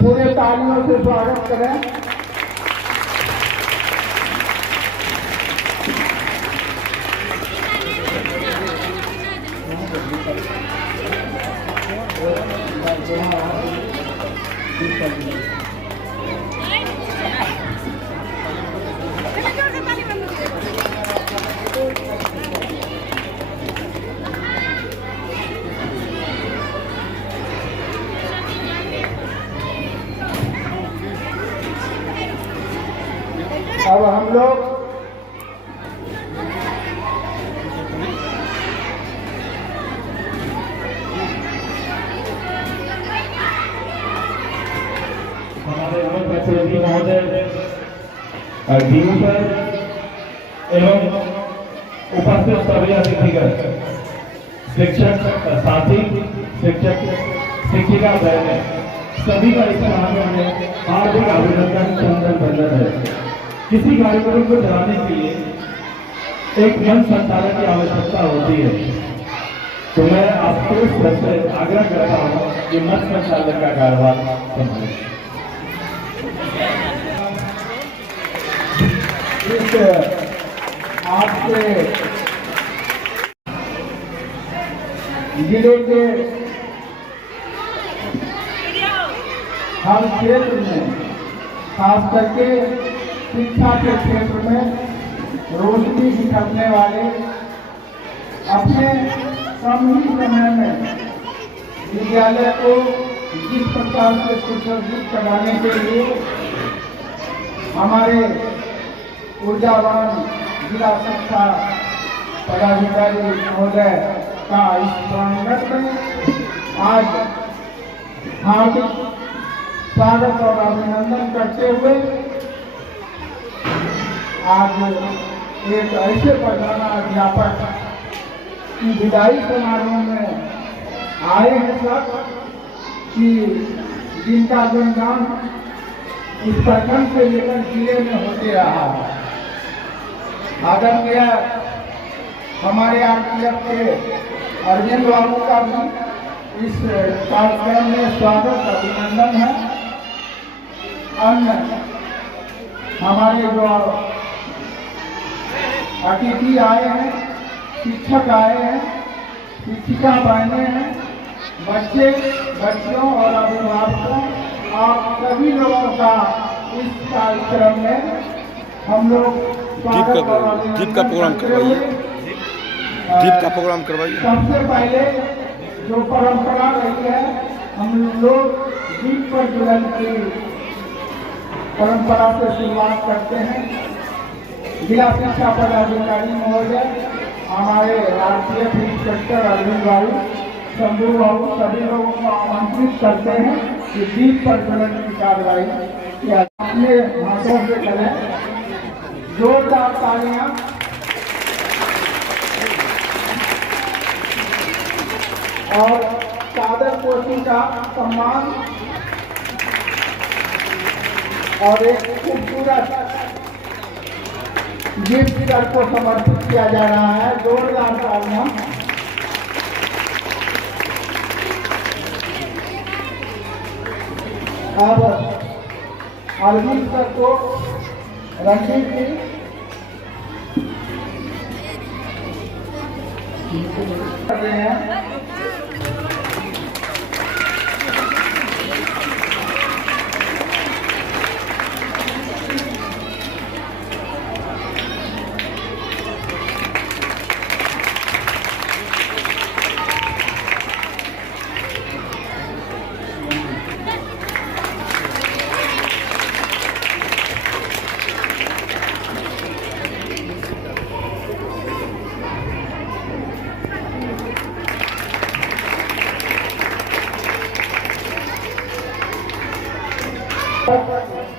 पूरे तालियों से स्वागत करें। अब हम लोग हमारे प्रतिनिधि महोदय डीयू सर एवं उपस्थित सभी अतिथिगण, शिक्षक साथी, शिक्षक शिक्षिका बहनें, सभी का इस समारोह में हार्दिक अभिनंदन चंदन बंदन है। किसी कार्यक्रम को चलाने के लिए एक मंच संचालक की आवश्यकता होती है, तो मैं आपको सबसे आग्रह करता हूँ कि मंच संचालक का कार्यभार संभालें। इस आपके जिले के हर क्षेत्र में, खास करके शिक्षा के क्षेत्र में रोशनी दिखाने वाले, अपने कम ही समय में विद्यालय को जिस प्रकार से सुसज्जित कराने के लिए हमारे ऊर्जावान जिला शिक्षा पदाधिकारी महोदय का इस प्रांगण में आज हार्दिक स्वागत और अभिनंदन करते हुए आज एक ऐसे प्रधान अध्यापक की विदाई समारोह में आए हैं सब कि जिनका गुणगान इस प्रखंड से लेकर जिले में होते रहा है। आदरणीय हमारे आरपीएफ के अरविंद बाबू का भी इस कार्यक्रम में स्वागत अभिनंदन है। अन्य हमारे जो अतिथि आए हैं, शिक्षक आए हैं, शिक्षिका बहनें हैं, बच्चे बच्चियों और अभिभावकों, आप सभी लोगों का इस कार्यक्रम में हम लोग जीप का प्रोग्राम करवाइए। जीप का प्रोग्राम करवाइए। सबसे पहले जो परंपरा रही है, हम लोग जीप पर दुल्हन की परंपरा से शुरुआत करते हैं। जिला शिक्षा पदाधिकारी महोदय, हमारे आरपीएफ इंस्पेक्टर अरविंद बाबू, शंभू बाबू, सभी लोगों को आमंत्रित करते हैं कि जीप पर दुल्हन की कार्रवाई किया अपने हाथों से करें। जोरदार तालियां। और चादर पोशी का सम्मान और एक खूबसूरत गिफ्ट को समर्पित किया जा रहा है। जोरदार तालियां। अब अरविंद सर को रणजीत जी कर रहे हैं।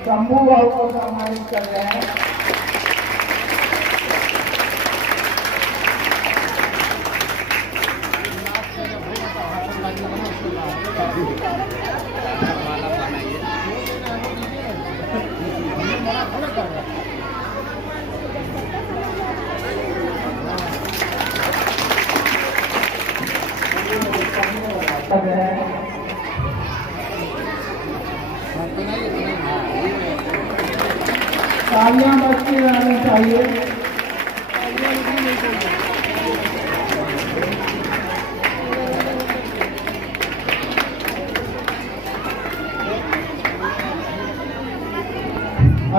शंभू बाबू को सम्मानित कर रहे हैं। तालियां बजती रहनी चाहिए।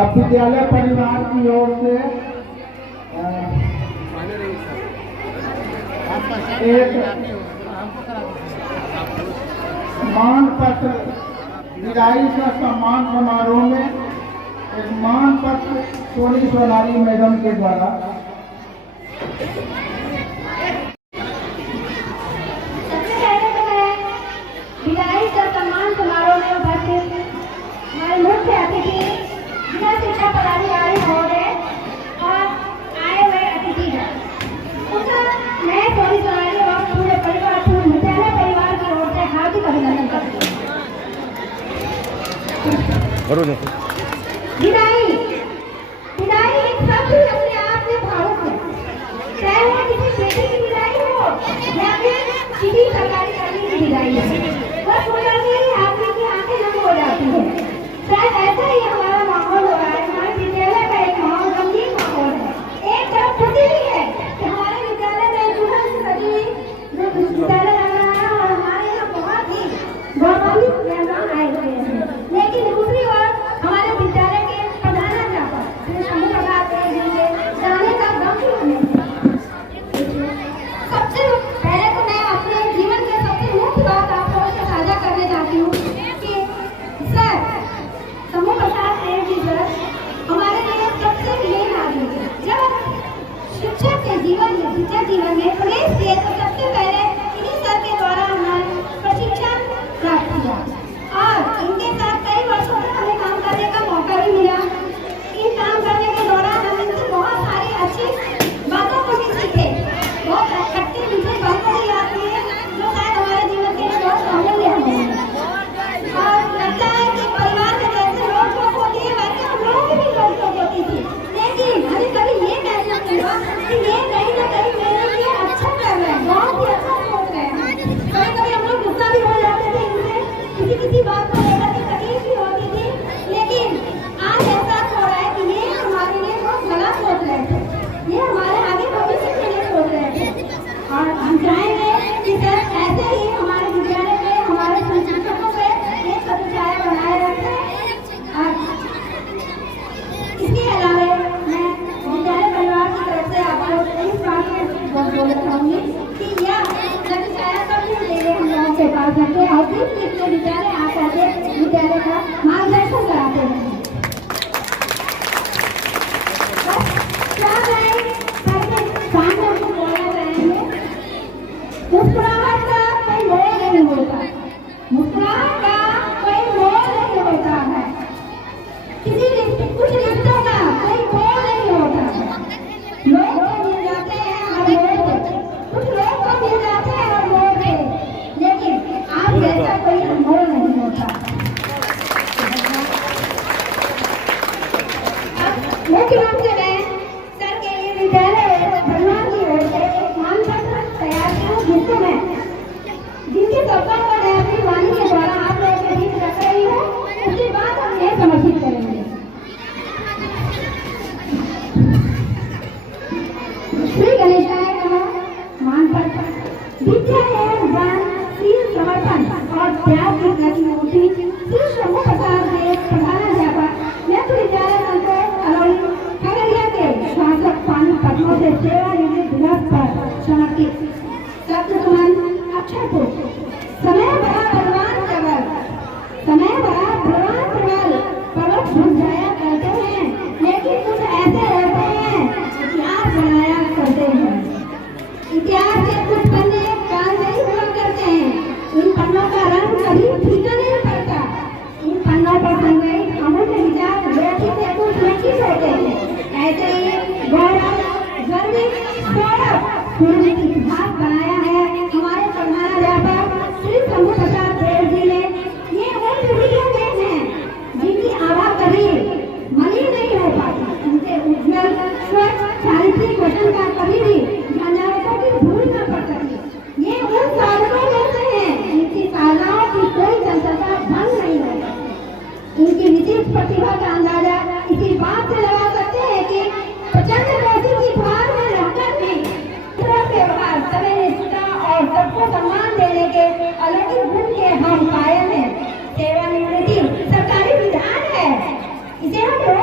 अब विद्यालय परिवार की ओर से एक मान पत्र विदाई का सम्मान समारोह में एक मान पत्र सोनी सोनाली मैडम के द्वारा विदाई का सम्मान समारोह में उपस्थित हमारे मुख्य अतिथि जिला शिक्षा पदाधिकारी महोदय और आए हुए अतिथि हैं, उनका मैं सोनी सोनाली और पूरे परिवार पूरे विद्यालय परिवार की ओर से हार्दिक अभिनंदन करती हूँ। विदाई विदाई एक शब्द ही अपने आप में भावुक है, चाहे वो किसी बेटे की विदाई हो या फिर किसी सरकारी कर्मी की विदाई हो, बस सुनकर के ही आदमी की आंखें नम हो जाती है। शायद ऐसा ही हमारा माहौल हो रहा है, हमारे विद्यालय का एक माहौल गंभीर माहौल है। एक तरफ खुशी भी है कि हमारे विद्यालय में दुल्हन सजी विद्यालय लग रहा है और हमारे यहाँ बहुत ही गौरवान्वित मेहमान आए हुए हैं, लेकिन दूसरी ओर हमारे विद्यालय के प्रधानाध्यापक श्री शंभू प्रसाद जी के जाने का गम भी हमें सबसे पहले तो मैं अपने जीवन के सबसे मुख्य बात आप लोगों से साझा करने चाहती हूँ कि सर शंभू प्रसाद जी सर हमारे लिए सबसे मेन आदमी थे। जब शिक्षक के जीवन में शिक्षक जीवन में प्रवेश किए तो सबसे पहले इन्हीं सर के द्वारा हमारे प्रशिक्षण प्राप्त किया और इनके साथ कई वर्षों तक हमें काम करने का मौका भी मिला। इन काम करने के दौरान हम इनसे बहुत सारी अच्छी बातों को भी सीखे, बहुत खट्टी मीठी बातें भी आती है जो शायद हमारे जीवन के लिए बहुत अमूल्य है। और लगता है कि परिवार में जैसे रोक टोक होती है वैसे हम लोगों की भी रोक टोक होती थी, लेकिन कभी कभी ये महसूस हुआ कि ये कहीं ना कहीं मेरे लिए अच्छा कर रहे हैं, बहुत ही अच्छा सोच रहे हैं। कभी कभी हम लोग गुस्सा भी हो जाते थे इनसे, किसी बात को लेकर के तकलीफ भी होती थी, लेकिन आज ऐसा हो रहा है कि ये हमारे लिए बहुत भला सोच रहे थे, ये हमारे आगे भविष्य के लिए सोच रहे थे। और हम चाहेंगे कि सर ऐसे ही हमारे विद्यालय में हमारे शिक्षकों पे ये सच्चाई बनाए रखें। और इसके अलावा मैं विद्यालय परिवार की तरफ से आप लोग इस बात में बोलना चाहूँगी कि यह सच्चाई कभी देंगे हम लोगों के पास रहते और किस विद्यालय आ करके विद्यालय का मार्गदर्शन कराते हैं। सामने हमको बोलना चाहेंगे, मुस्कुराहट का कोई मोल नहीं होता, मुस्कुराहट का कोई मोल नहीं होता है, कुछ रिश्तों का कोई मोल नहीं होता है। लोग तो मिल जाते हैं और मोड़ते, कुछ लोग तो मिल जाते हैं और मोड़ते, लेकिन आप जैसा कोई मोल नहीं होता। मुख्य रूप से मैं सर के लिए विद्यालय परिवार की ओर से एक मानपत्र तैयार किया जिनके शब्दों को मैं अपनी वाणी के द्वारा आप लोगों के बीच रख रही हूँ, उसके बाद हम यह समर्पित करेंगे। श्री गणेशाय नमः। मानपत्र विद्या एवं ज्ञान शील समर्पण और त्याग की प्रतिमूर्ति श्री शंभू प्रसाद देव प्रधानाध्यापक नेत्र विद्यालय संकुल अलौली खगड़िया के शासक पानी पद्मों से सेवानिवृत्त दिवस पर समर्पित सत्य सुमन अक्षय पुष्प। समय भरा बलवान प्रबल, समय भरा बलवान प्रबल पर्वत झुक जाया करते हैं, लेकिन कुछ ऐसे रहते हैं इतिहास बनाया करते हैं। इतिहास के कुछ पन्ने कालजयी हुआ करते हैं, इन पन्नों का रंग कभी फीका नहीं पड़ता, इन पन्नों पर संग्रहित अमूल्य विचार व्यक्ति से कुछ व्यक्ति होते हैं। ऐसे ही गौरव गर्वित सौरभ पूर्ण इतिहास बनाया है हमारे प्रधानाध्यापक श्री शंभू प्रसाद देव जी ने। ये उन पीढ़ियों में हैं जिनकी आभा कभी मलिन नहीं हो पाती, उनके उज्जवल स्वच्छ चारित्रिक वचन का कभी भी मानवता की धूल न पड़ सकी। ये उन साधकों में से हैं जिनकी साधनाओं की कोई चंचलता भंग नहीं होती। इनकी विशिष्ट प्रतिभा का अंदाजा इसी बात से लगा अलौकिक गुण के हम कायम हैं। सेवानिवृत्ति सरकारी विधान है, इसे हम लोग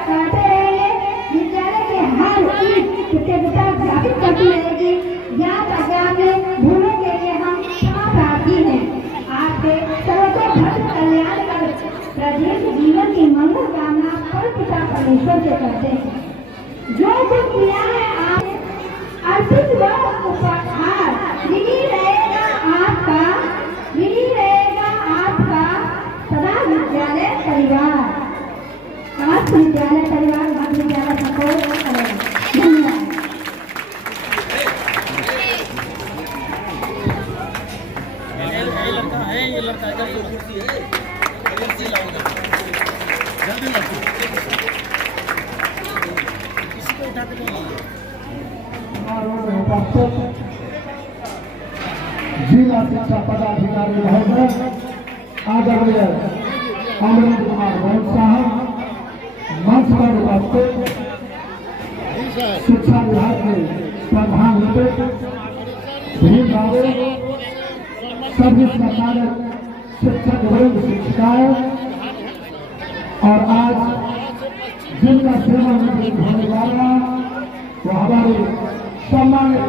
करते रहेंगे। विद्यालय के हर ईट कृतज्ञता ज्ञापित करती रहेगी। ज्ञान अज्ञान में भूलों के लिए हम क्षमा प्रार्थी हैं। आपके सर्वतोभक्त कल्याण कर प्रदेश जीवन की मंगल कामना पर पिता परमेश्वर से करते हैं। जो कुछ किया है आप अर्पित व उपहार ऋणी रहेगा आपका, ऋणी रहेगा आपका सदा विद्यालय परिवार। समस्त विद्यालय परिवार मध्य विद्यालय सपोर्ट करेगा। धन्यवाद। ये लड़का इधर तो कुर्सी है, कुर्सी लाऊंगा जल्दी लाओ, इसको उठा के लो। जिला शिक्षा पदाधिकारी महोदय आदरणीय अमरेंद्र कुमार गौड़ साहब, मंच पर उपस्थित शिक्षा विभाग के प्रधान निदेशक भीम बाबू, सभी संचालक शिक्षक वर्ग शिक्षिकाएं और आज जिनका सेवानिवृत्त होने वाला वो हमारे सम्मानित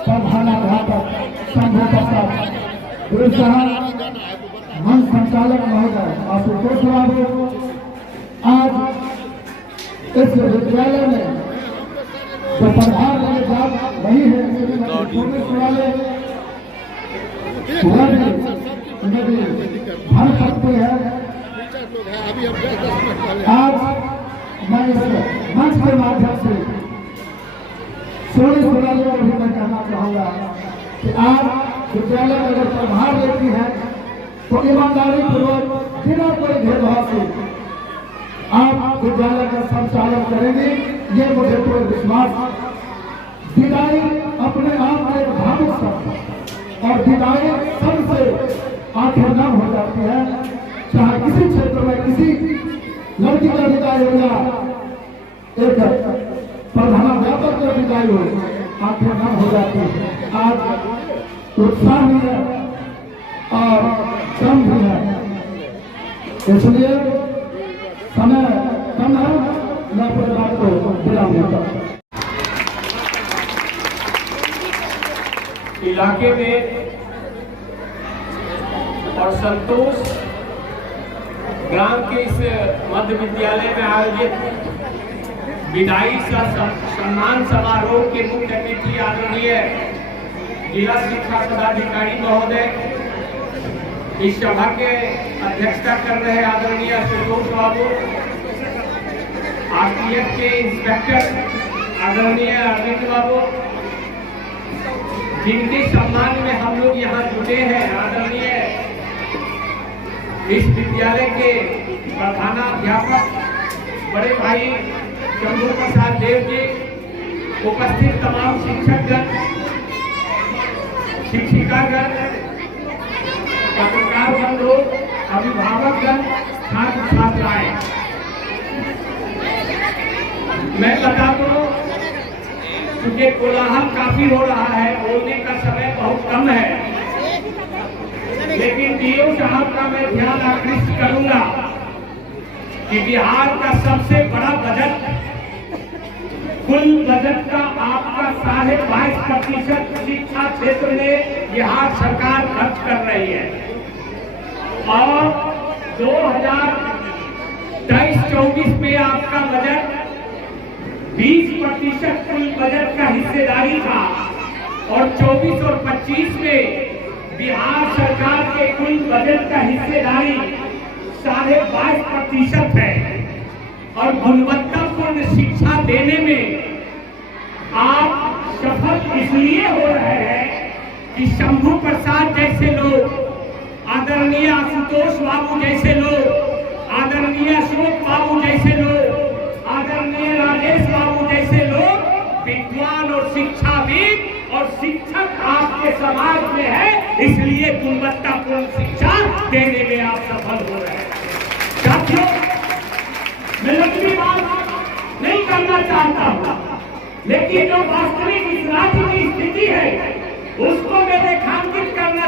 प्रधानाध्यापक शंभू प्रसाद गुरु साहब, मंच संचालक महोदय आशुतोष बाबू, आज इस विद्यालय में जो प्रभार वाले बात वही है पुलिस वाले भर सकते हैं। आज मैं इस मंच के माध्यम से सोनी सोनाली को भी मैं कहना चाहूँगा कि आप विद्यालय में अगर प्रभार लेती है तो ईमानदारी पूर्वक बिना कोई भेदभाव से आप विद्यालय का संचालन करेंगे, ये मुझे पूरे विश्वास। विदाई अपने आप में एक भावुक शब्द और विदाई सबसे आत्मनाम हो जाती है। चाहे किसी क्षेत्र में किसी लड़की का विदाई हो या एक प्रधानाध्यापक का विदाई हो, आत्मनाम हो जाती है। आज उत्साह भी है और श्रम भी है, इसलिए समय कम है, मैं अपने बात को विराम देता हूं। इलाके में और संतोष ग्राम के इस मध्य विद्यालय में आयोजित विदाई सम्मान समारोह के मुख्य अतिथि आदरणीय जिला शिक्षा पदाधिकारी महोदय, इस सभा के अध्यक्षता कर रहे आदरणीय आशुतोष बाबू, आरटीएफ के इंस्पेक्टर आदरणीय अरविंद बाबू, जिनके सम्मान में हम लोग यहाँ जुटे हैं, आदरणीय इस विद्यालय के प्रधानाध्यापक बड़े भाई शंभू प्रसाद देव जी, उपस्थित तमाम शिक्षकगण, शिक्षिकागण, पत्रकार बंधु, अभिभावकगण, छात्र छात्राएं, मैं बता दूं क्योंकि कोलाहल काफी हो रहा है, बोलने का समय बहुत कम है, लेकिन डीओ साहब का मैं ध्यान आकृष्ट करूंगा कि बिहार का सबसे बड़ा बजट, कुल बजट का आपका 22.5% शिक्षा क्षेत्र में बिहार सरकार खर्च कर रही है और 2023-24 में आपका बजट 20% कुल बजट का हिस्सेदारी था और 24 और 25 में बिहार सरकार के कुल बजट का हिस्सेदारी 22.5% है और गुणवत्तापूर्ण शिक्षा देने में आप सफल इसलिए हो रहे हैं कि शंभू प्रसाद जैसे लोग, आदरणीय आशुतोष बाबू जैसे लोग, आदरणीय अशोक बाबू जैसे लोग, आदरणीय राजेश बाबू जैसे लोग विद्वान और शिक्षाविद और शिक्षक आपके समाज में है, इसलिए गुणवत्तापूर्ण शिक्षा देने में आप सफल हो रहे हैं। साथियों, मैं लंबी बात नहीं करना चाहता हूँ, लेकिन जो वास्तविक इस राज्य की स्थिति है उसको मैं रेखांकित करना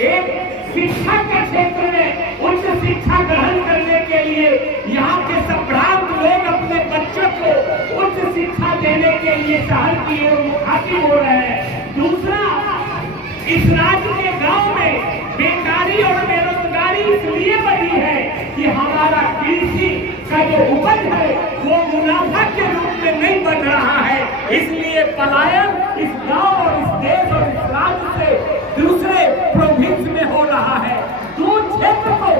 एक शिक्षा के क्षेत्र में उच्च शिक्षा ग्रहण करने के लिए यहाँ के संभ्रांत लोग अपने बच्चों को उच्च शिक्षा देने के लिए शहर की ओर मुखातिब हो रहे हैं। दूसरा, इस राज्य के गांव में बेकारी और बेरोजगारी इसलिए बढ़ी है कि हमारा कृषि का जो उपज है वो मुनाफा के रूप में नहीं बढ़ रहा है, इसलिए पलायन इस गांव और इस देश और इस राज्य से दूसरे प्रोविंस में हो रहा है। दो क्षेत्र को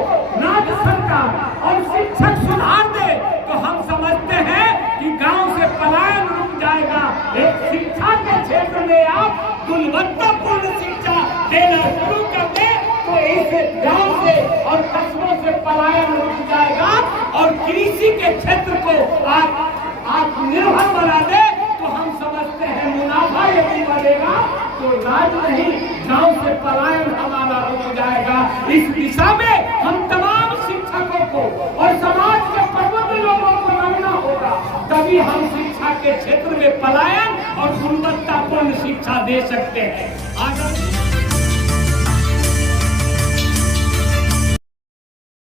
राज्य सरकार और शिक्षक सुधार दे तो हम समझते हैं कि गांव से पलायन रुक जाएगा। एक शिक्षा के क्षेत्र में आप गुणवत्तापूर्ण शिक्षा देना शुरू कर दे तो इस गांव से और कस्बों से पलायन रुक जाएगा और कृषि के क्षेत्र को आप निर्भर बना दे तो हम समझते हैं मुनाफा यदि बढ़ेगा तो राज्य नहीं गांव से पलायन हमारा रुक जाएगा। इस दिशा में हम तमाम शिक्षकों को और समाज के प्रबुद्ध लोगों को लगना होगा, तभी हम शिक्षा के क्षेत्र में पलायन और गुणवत्तापूर्ण शिक्षा दे सकते हैं। आगे